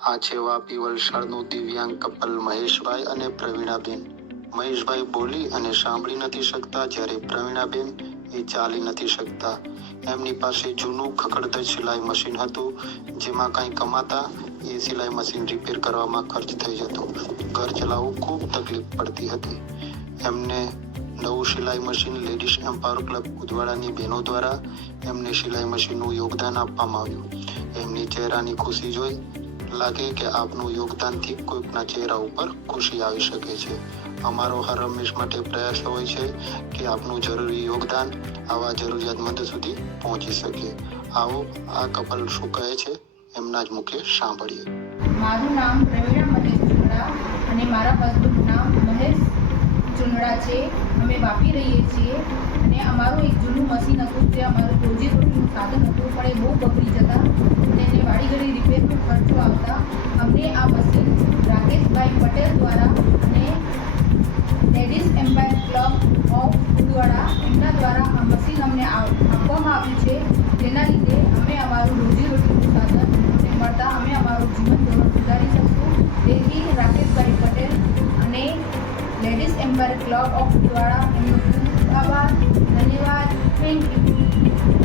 આ છે વાપી વલસાડનું દિવ્યાંગ કપલ મહેશભાઈ અને પ્રવીણાબેન. મહેશભાઈ બોલી અને સાંભળી નથી શકતા, જ્યારે પ્રવીણાબેન એ ચાલી નથી શકતા. એમની પાસે જૂનું ખખડધજ સિલાઈ મશીન હતું, જેમાં કંઈ કમાતા એ સિલાઈ મશીન રિપેર કરવામાં ખર્ચ થઈ જતો. ઘર ચલાવવું ખૂબ તકલીફ પડતી હતી. એમને નવું સિલાઈ મશીન લેડીઝ એમ્પાવર ક્લબ ઉદવાડાની બહેનો દ્વારા એમને સિલાઈ મશીનનું યોગદાન આપવામાં આવ્યું. એમની ચહેરાની ખુશી જોઈ લાગે કે આપનું યોગદાનથી કોઈકના ચહેરા ઉપર ખુશી આવી શકે છે. અમારો હર હંમેશ માટે પ્રયાસ હોય છે કે આપનું જરૂરી યોગદાન આવા જરૂરિયાતમંદ સુધી પહોંચી શકે. આવો આ કપલ શું કહે છે એમના જ મુખે સાંભળીએ. મારું નામ પ્રવીણા મહેશ ચુનડા અને મારા હસબન્ડનું નામ મહેશ ચુનડા છે. અમે વાપી રહીએ છીએ અને અમારું એક જૂનું મશીન હતું, જે અમારું રોજીરોટીનું સાધન હતું, પણ એ બહુ બગડી જતા અને એને વાળી ઘડી રિપેરનો ખર્ચો આવતા. અમને આ મશીન રાકેશભાઈ પટેલ દ્વારા અને ladies empire club of Udvada એમના દ્વારા આ મશીન અમને આપવામાં આવ્યું છે. જેના લીધે અમે અમારું રોજીરોટીનું સાધન અમને મળતા અમે અમારું જીવન ધોરણ સુધારી શકશું. તેથી રાકેશભાઈ પટેલ અને ladies empire club of Udvada એમનો ખૂબ આભાર. ધન્યવાદ. Thank you.